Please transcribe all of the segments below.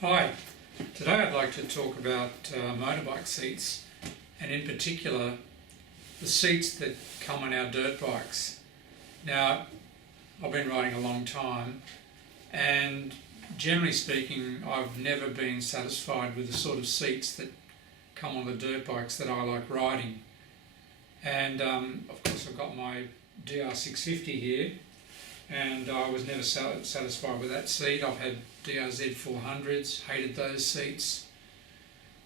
Hi, today I'd like to talk about motorbike seats, and in particular the seats that come on our dirt bikes. Now, I've been riding a long time, and generally speaking I've never been satisfied with the sort of seats that come on the dirt bikes that I like riding. And of course I've got my DR650 here, and I was never satisfied with that seat. I've had DRZ 400s, hated those seats.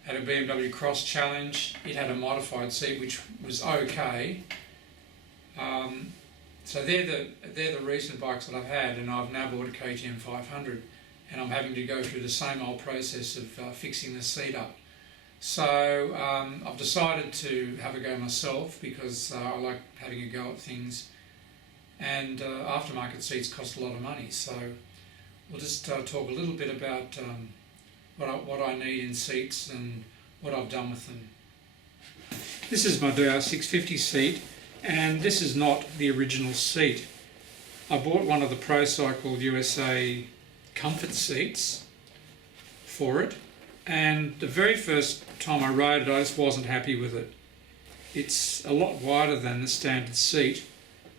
Had a BMW Cross Challenge, it had a modified seat which was okay. So they're the recent bikes that I've had, and I've now bought a KTM 500, and I'm having to go through the same old process of fixing the seat up. So I've decided to have a go myself because I like having a go at things, and aftermarket seats cost a lot of money. So we'll just talk a little bit about what I need in seats and what I've done with them. This is my DR650 seat, and this is not the original seat. I bought one of the ProCycle USA comfort seats for it, and the very first time I rode it I just wasn't happy with it. It's a lot wider than the standard seat,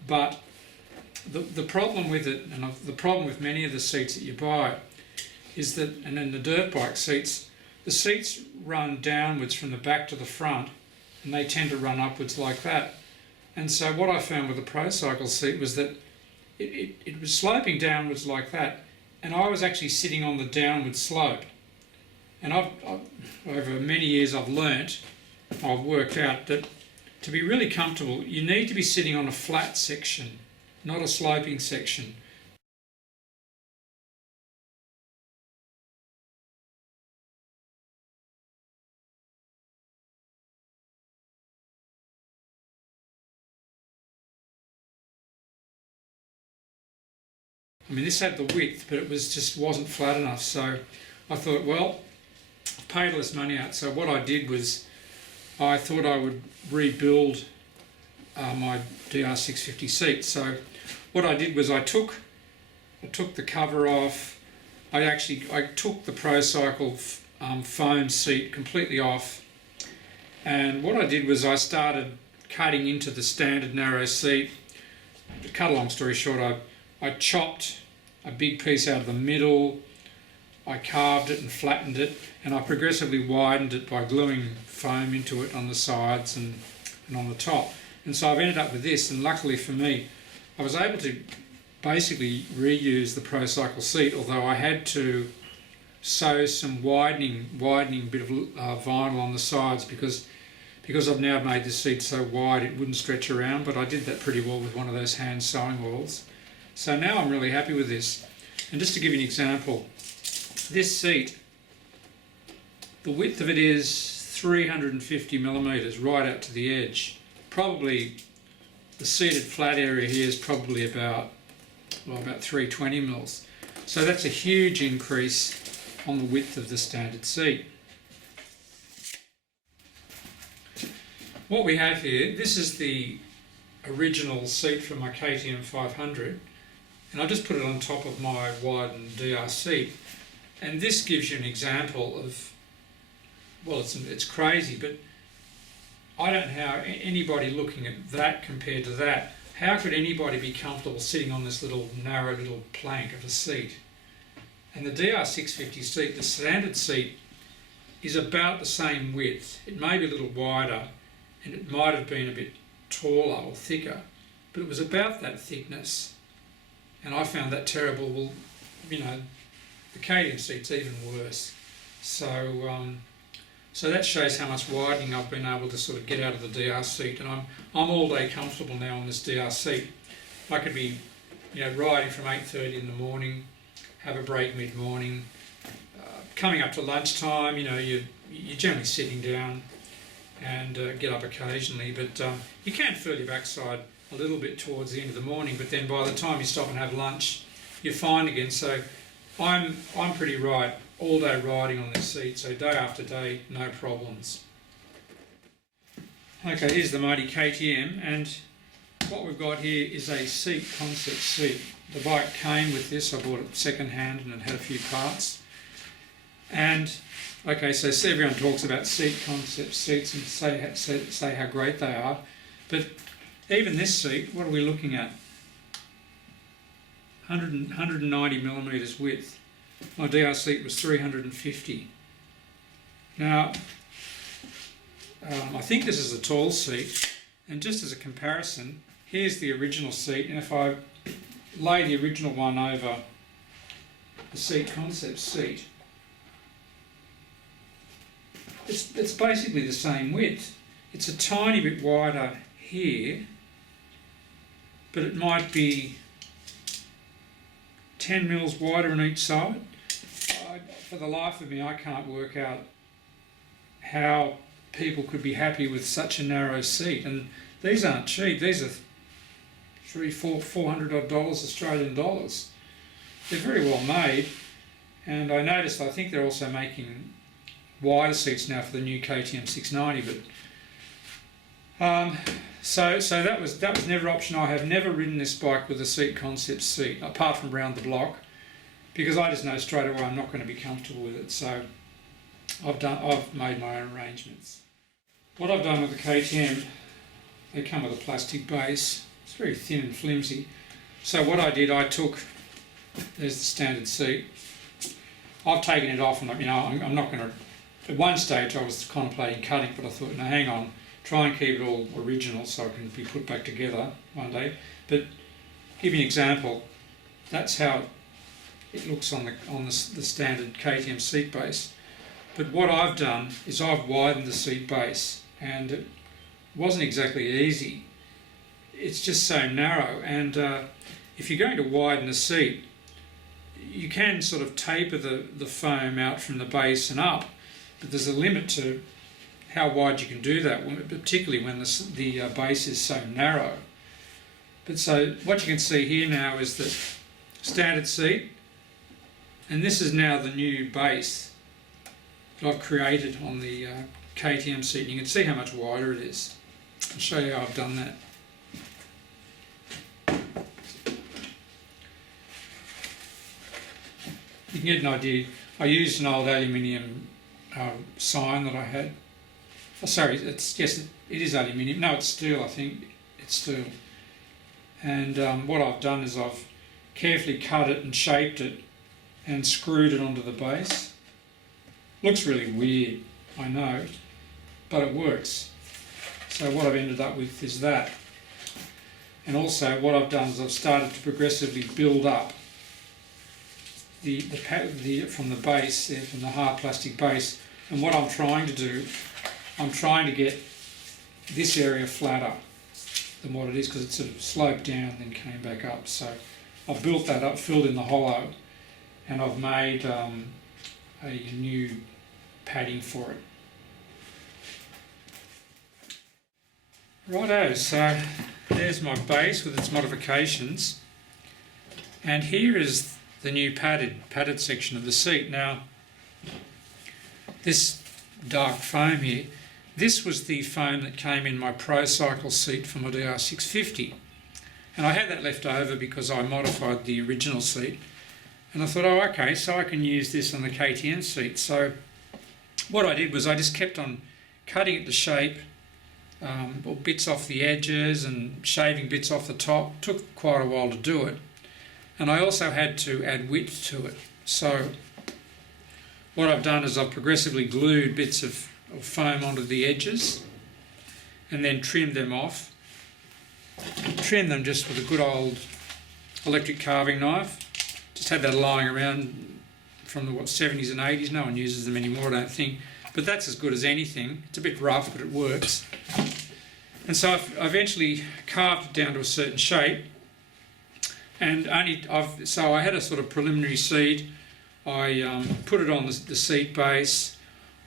but the problem with it, and the problem with many of the seats that you buy, is that, and in the dirt bike seats, the seats run downwards from the back to the front, and they tend to run upwards like that. And so what I found with the ProCycle seat was that it was sloping downwards like that, and I was actually sitting on the downward slope. And I've over many years I've worked out that to be really comfortable you need to be sitting on a flat section, not a sloping section. I mean, this had the width, but it wasn't flat enough. So I thought, well, I've paid all this money out. So what I did was, I thought I would rebuild my DR650 seat. So what I did was I took the cover off. I took the ProCycle foam seat completely off, and what I did was I started cutting into the standard narrow seat. To cut a long story short, I chopped a big piece out of the middle, I carved it and flattened it, and I progressively widened it by gluing foam into it on the sides and on the top. And so I've ended up with this, and luckily for me, I was able to basically reuse the ProCycle seat, although I had to sew some widening bit of vinyl on the sides because I've now made this seat so wide it wouldn't stretch around, but I did that pretty well with one of those hand sewing wheels. So now I'm really happy with this. And just to give you an example, this seat, the width of it is 350 millimetres right out to the edge. Probably the seated flat area here is probably about 320 mils. So that's a huge increase on the width of the standard seat. What we have here, this is the original seat from my KTM 500, and I just put it on top of my widened DR seat. And this gives you an example of, well, it's crazy, but I don't know how anybody looking at that compared to that, how could anybody be comfortable sitting on this narrow little plank of a seat? And the DR650 seat, the standard seat, is about the same width. It may be a little wider, and it might have been a bit taller or thicker, but it was about that thickness. And I found that terrible. Well, you know, the KTM seat's even worse. So that shows how much widening I've been able to sort of get out of the DR seat, and I'm all day comfortable now on this DR seat. I could be, riding from 8:30 in the morning, have a break mid-morning, coming up to lunchtime. You're generally sitting down, and get up occasionally, but you can feel your backside a little bit towards the end of the morning, but then by the time you stop and have lunch you're fine again. So I'm pretty right all day riding on this seat, so day after day no problems. Okay, here's the Modi KTM, and what we've got here is a seat concept seat. The bike came with this. I bought it second hand and it had a few parts. And okay, so everyone talks about seat concept seats and say how great they are, but even this seat, what are we looking at? 190 millimetres width. My DR seat was 350. Now, I think this is a tall seat, and just as a comparison, here's the original seat, and if I lay the original one over the seat concept seat, it's basically the same width. It's a tiny bit wider here, but it might be 10 mils wider on each side. For the life of me, I can't work out how people could be happy with such a narrow seat. And these aren't cheap. These are $400 odd Australian dollars. They're very well made, and I noticed I think they're also making wider seats now for the new KTM 690. But so that was never an option. I have never ridden this bike with a seat concept seat, apart from round the block, because I just know straight away I'm not going to be comfortable with it. So I've made my own arrangements. What I've done with the KTM, they come with a plastic base. It's very thin and flimsy. So what I did, there's the standard seat. I've taken it off, and I'm not going to. At one stage I was contemplating cutting, but I thought, no, hang on, try and keep it all original so it can be put back together one day. But give you an example, that's how it looks on the standard KTM seat base. But what I've done is I've widened the seat base, and it wasn't exactly easy. It's just so narrow, and if you're going to widen the seat, you can sort of taper the foam out from the base and up, but there's a limit to how wide you can do that, particularly when the base is so narrow. But so what you can see here now is the standard seat, and this is now the new base that I've created on the KTM seat. You can see how much wider it is. I'll show you how I've done that. You can get an idea. I used an old aluminium sign that I had. Oh, sorry, it is aluminium. No, it's steel, I think. It's steel. And what I've done is I've carefully cut it and shaped it and screwed it onto the base. Looks really weird, I know, but it works. So what I've ended up with is that. And also what I've done is I've started to progressively build up from the base, from the hard plastic base. And what I'm trying to do, I'm trying to get this area flatter than what it is, because it sort of sloped down and then came back up. So I've built that up, filled in the hollow, and I've made a new padding for it. Righto, so there's my base with its modifications, and here is the new padded section of the seat. Now, this dark foam here, this was the foam that came in my Pro Cycle seat for my DR650, and I had that left over because I modified the original seat, and I thought, oh okay, so I can use this on the KTM seat. So what I did was I just kept on cutting it to shape, or bits off the edges and shaving bits off the top. Took quite a while to do it, and I also had to add width to it. So what I've done is I've progressively glued bits of foam onto the edges and then trimmed them off. Trimmed them just with a good old electric carving knife. Just had that lying around from the 70s and 80s. No one uses them anymore, I don't think. But that's as good as anything. It's a bit rough, but it works. And so I eventually carved it down to a certain shape. And so I had a sort of preliminary seat. I put it on the seat base.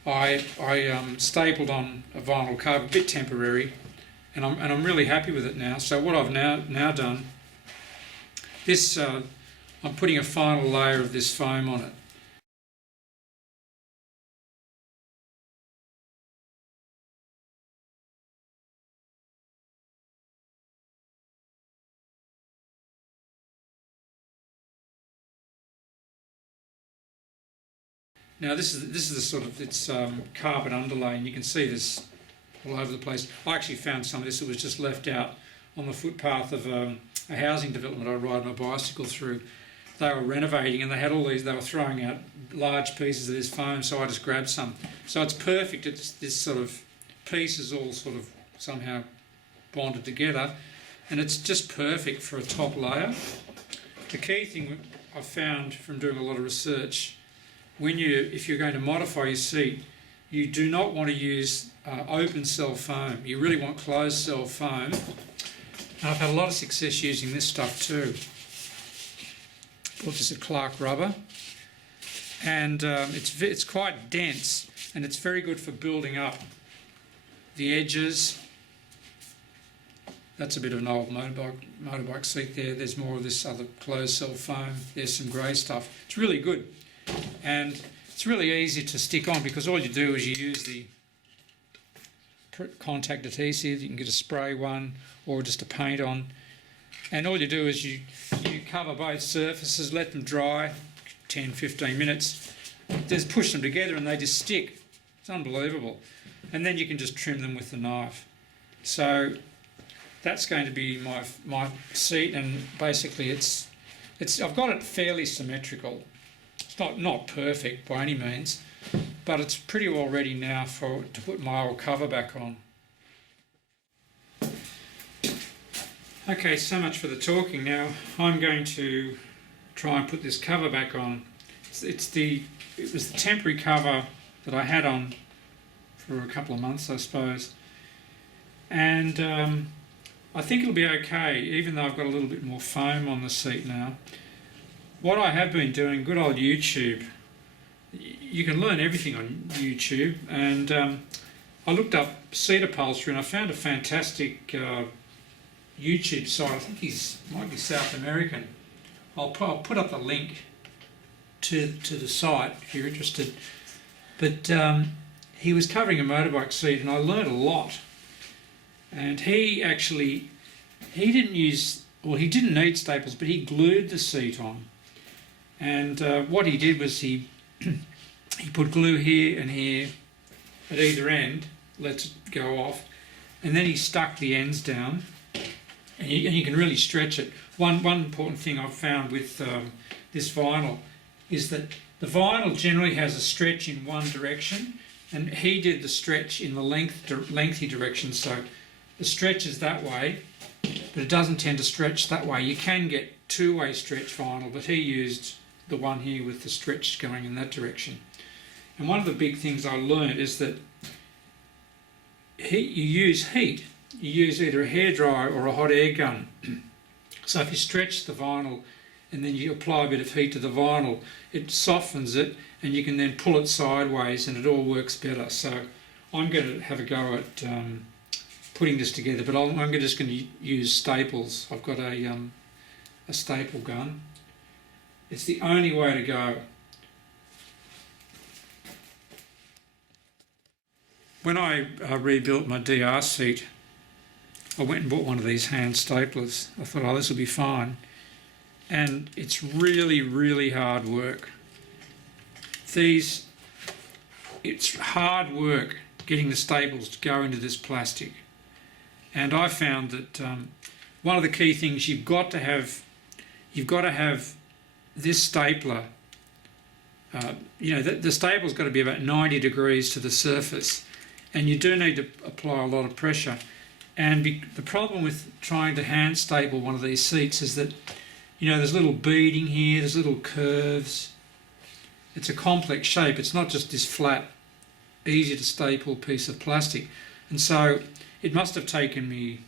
I stapled on a vinyl cover, a bit temporary, and I'm really happy with it now. So what I've now done, this I'm putting a final layer of this foam on it. Now this is the sort of, it's carpet underlay, and you can see this all over the place. I actually found some of this that was just left out on the footpath of a housing development I ride my bicycle through. They were renovating and they had all these, they were throwing out large pieces of this foam, so I just grabbed some. So it's perfect, it's this sort of piece is all sort of somehow bonded together, and it's just perfect for a top layer. The key thing I've found from doing a lot of research, if you're going to modify your seat, you do not want to use open cell foam. You really want closed cell foam. And I've had a lot of success using this stuff too. Bought this at Clark Rubber, and it's quite dense, and it's very good for building up the edges. That's a bit of an old motorbike seat there. There's more of this other closed cell foam. There's some grey stuff. It's really good, and it's really easy to stick on because all you do is you use the contact adhesive. You can get a spray one or just a paint on, and all you do is you cover both surfaces, let them dry 10-15 minutes, just push them together and they just stick. It's unbelievable. And then you can just trim them with the knife. So that's going to be my seat, and basically it's I've got it fairly symmetrical. It's not perfect by any means, but it's pretty well ready now to put my old cover back on. Okay, so much for the talking. Now I'm going to try and put this cover back on. It was the temporary cover that I had on for a couple of months, I suppose, and I think it'll be okay, even though I've got a little bit more foam on the seat now. What I have been doing, good old YouTube. You can learn everything on YouTube, and I looked up seat upholstery and I found a fantastic YouTube site. I think he might be South American. I'll put up the link to the site if you're interested. But he was covering a motorbike seat, and I learned a lot. And he didn't need staples, but he glued the seat on. And what he did was he put glue here and here at either end, lets it go off, and then he stuck the ends down, and you can really stretch it. One important thing I've found with this vinyl is that the vinyl generally has a stretch in one direction, and he did the stretch in the lengthy direction, so the stretch is that way, but it doesn't tend to stretch that way. You can get two-way stretch vinyl, but he used the one here with the stretch going in that direction. And one of the big things I learned is that you use heat. You use either a hairdryer or a hot air gun. So if you stretch the vinyl and then you apply a bit of heat to the vinyl, it softens it, and you can then pull it sideways and it all works better. So I'm going to have a go at putting this together, but I'm just going to use staples. I've got a staple gun. It's the only way to go. When I rebuilt my DR seat, I went and bought one of these hand staplers. I thought, oh, this will be fine. And it's really, really hard work. It's hard work getting the staples to go into this plastic. And I found that one of the key things you've got to have this stapler. The staple's got to be about 90 degrees to the surface, and you do need to apply a lot of pressure. And the problem with trying to hand staple one of these seats is that, there's little beading here, there's little curves. It's a complex shape. It's not just this flat, easy to staple piece of plastic. And so it must have taken me,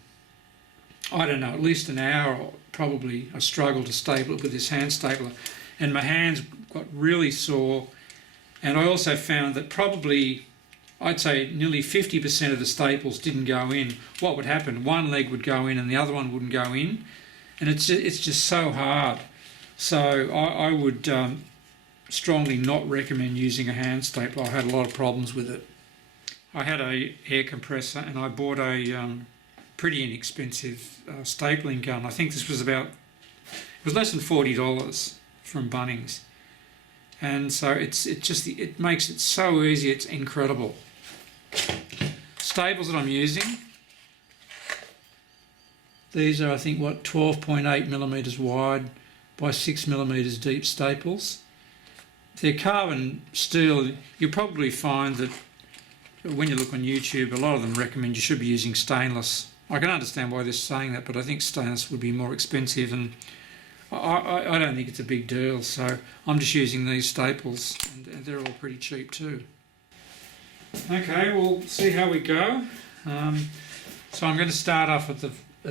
I don't know, at least an hour, or probably I struggled to staple it with this hand stapler. And my hands got really sore. And I also found that probably, I'd say nearly 50% of the staples didn't go in. What would happen? One leg would go in and the other one wouldn't go in. And it's just so hard. So I would strongly not recommend using a hand stapler. I had a lot of problems with it. I had a air compressor, and I bought a pretty inexpensive stapling gun. I think this was it was less than $40 from Bunnings. and so it makes it so easy. It's incredible. Staples that I'm using. These are, I think, 12.8 millimetres wide by 6 millimetres deep staples. They're carbon steel. You'll probably find that when you look on YouTube, a lot of them recommend you should be using stainless. I can understand why they're saying that, but I think stainless would be more expensive, and I don't think it's a big deal. So I'm just using these staples, and they're all pretty cheap too. Okay, we'll see how we go. So I'm going to start off at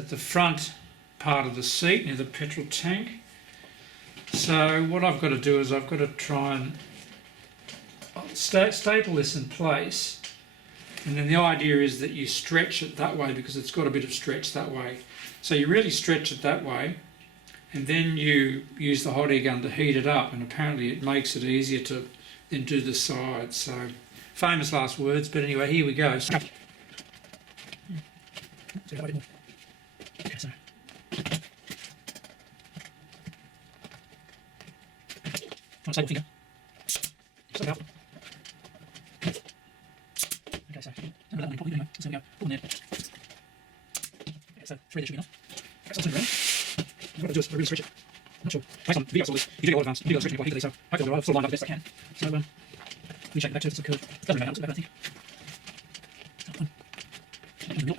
the front part of the seat near the petrol tank. So what I've got to do is I've got to try and staple this in place, and then the idea is that you stretch it that way because it's got a bit of stretch that way. So you really stretch it that way, and then you use the hot air gun to heat it up, and apparently it makes it easier to then do the sides. So famous last words, but anyway, here we go. Staple finger. Step it out. Okay, so remember that one, anyway. So we go. Pull in there. Okay, so 3 there should be enough. Okay, so I'll turn it around. What I've got to do is really stretch it. I'm not sure. Based on videos, you do get a lot of videos stretching quite easily, so hopefully I'll sort of line up the best I can. So let me shake it back to it, it's a curve. Doesn't really matter, it's a bit, I think. That one. And the middle.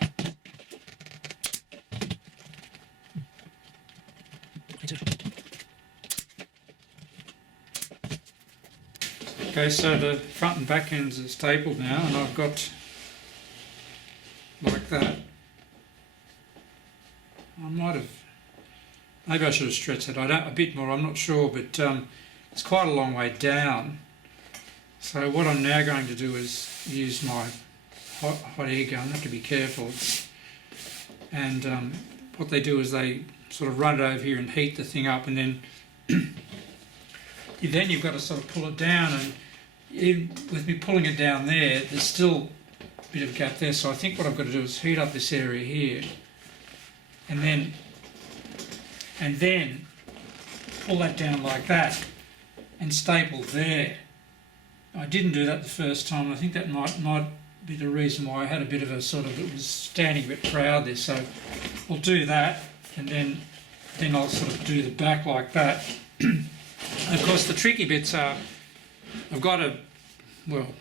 Okay, so the front and back ends are stapled now, and I've got like that. Maybe I should have stretched it a bit more, I'm not sure, but it's quite a long way down. So what I'm now going to do is use my hot air gun. I have to be careful. And what they do is they sort of run it over here and heat the thing up, and then you've got to sort of pull it down, and with me pulling it down there's still a bit of a gap there, so I think what I've got to do is heat up this area here, and then pull that down like that and staple there. I didn't do that the first time, and I think that might be the reason why I had a bit of a sort of, it was standing a bit proud there. So I'll do that, and then I'll sort of do the back like that. Of course, the tricky bits are, I've got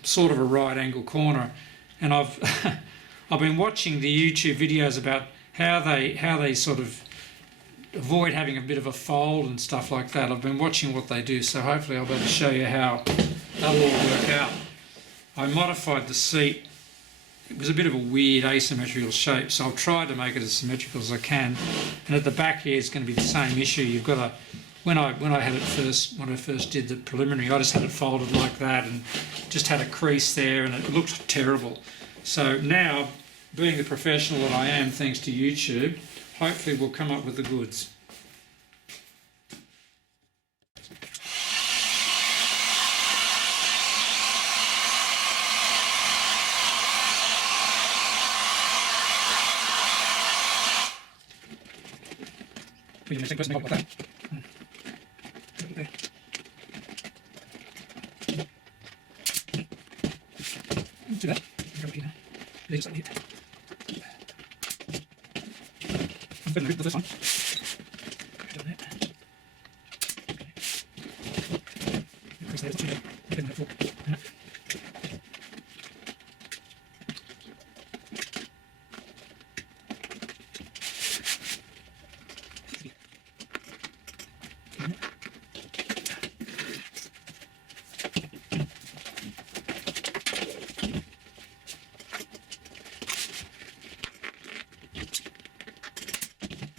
sort of a right angle corner, and I've been watching the YouTube videos about how they sort of avoid having a bit of a fold and stuff like that. I've been watching what they do, so hopefully I'll be able to show you how that'll all work out. I modified the seat. It was a bit of a weird asymmetrical shape, so I'll try to make it as symmetrical as I can. And at the back here, it's going to be the same issue. You've got to, when I first did the preliminary, I just had it folded like that and just had a crease there, and it looked terrible. So now, being the professional that I am, thanks to YouTube, hopefully we'll come up with the goods. We can make like that. Do that. Leave it slightly here. I'm going to rip the first one. Down there. Okay. Increase there, it's not too bad. Floor.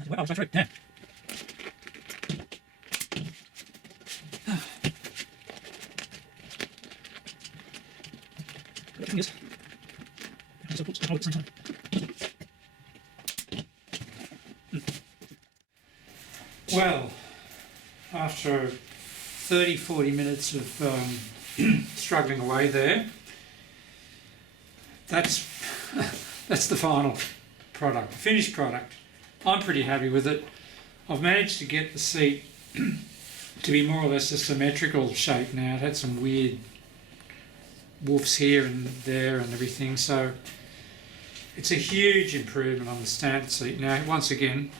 Well, it's through. Yeah. Fingers. So put the at the same time. Well, after 30-40 minutes of struggling away there, that's the final product, finished product. I'm pretty happy with it. I've managed to get the seat to be more or less a symmetrical shape now. It had some weird woofs here and there and everything, so it's a huge improvement on the standard seat. Now, once again,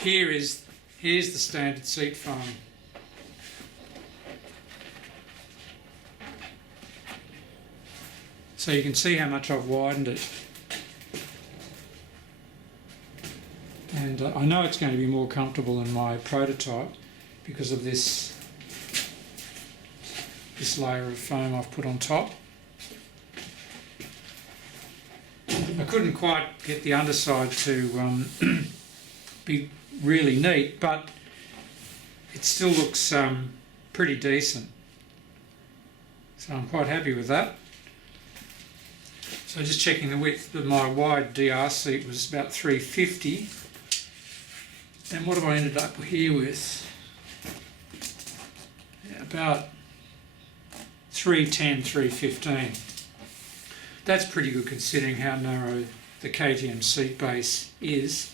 here's the standard seat foam. So you can see how much I've widened it. And I know it's going to be more comfortable in my prototype because of this layer of foam I've put on top. I couldn't quite get the underside to be really neat, but it still looks pretty decent. So I'm quite happy with that. So just checking the width of my wide DR seat was about 350. And what have I ended up here with? Yeah, about 310, 315. That's pretty good considering how narrow the KTM seat base is.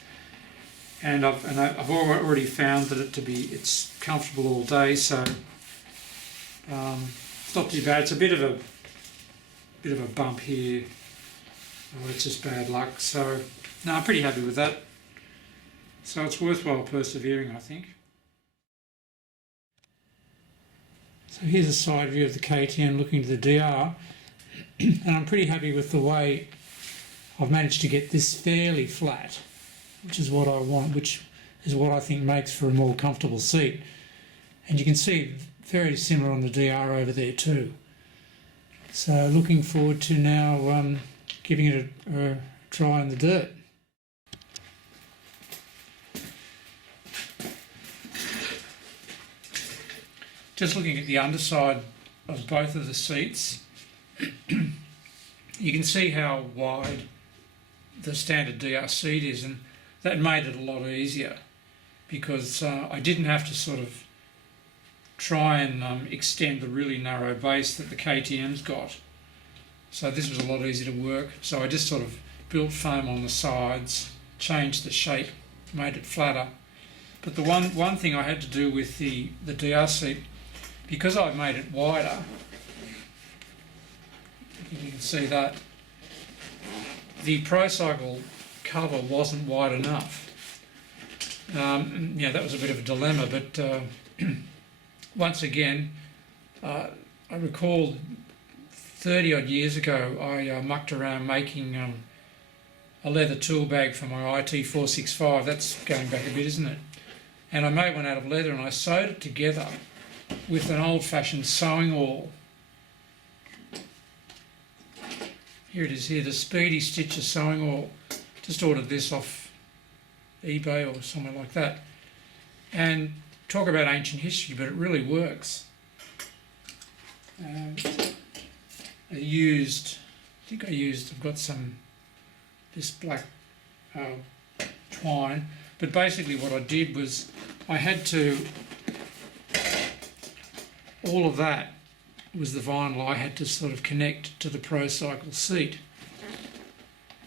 And I've already found that it's comfortable all day, so it's not too bad. It's a bit of a bump here. Oh, it's just bad luck. So no, I'm pretty happy with that. So it's worthwhile persevering, I think. So here's a side view of the KTM looking to the DR, and I'm pretty happy with the way I've managed to get this fairly flat, which is what I want, which is what I think makes for a more comfortable seat. And you can see very similar on the DR over there too. So looking forward to now giving it a try in the dirt. Just looking at the underside of both of the seats, you can see how wide the standard DR seat is, and that made it a lot easier because I didn't have to sort of try and extend the really narrow base that the KTM's got. So this was a lot easier to work. So I just sort of built foam on the sides, changed the shape, made it flatter. But the one thing I had to do with the DR seat, because I've made it wider, you can see that the ProCycle cover wasn't wide enough. Yeah, that was a bit of a dilemma, but once again, I recall 30 odd years ago I mucked around making a leather tool bag for my IT465. That's going back a bit, isn't it? And I made one out of leather and I sewed it together with an old-fashioned sewing awl. Here it is here, the Speedy Stitcher sewing awl. Just ordered this off eBay or somewhere like that. And talk about ancient history, but it really works. I've got this black twine, but basically what I did was I had to, all of that was the vinyl I had to sort of connect to the ProCycle seat.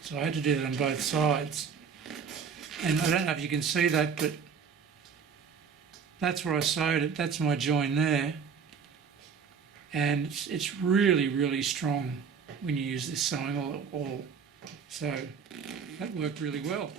So I had to do that on both sides. And I don't know if you can see that, but that's where I sewed it. That's my join there. And it's really, really strong when you use this sewing awl. So that worked really well.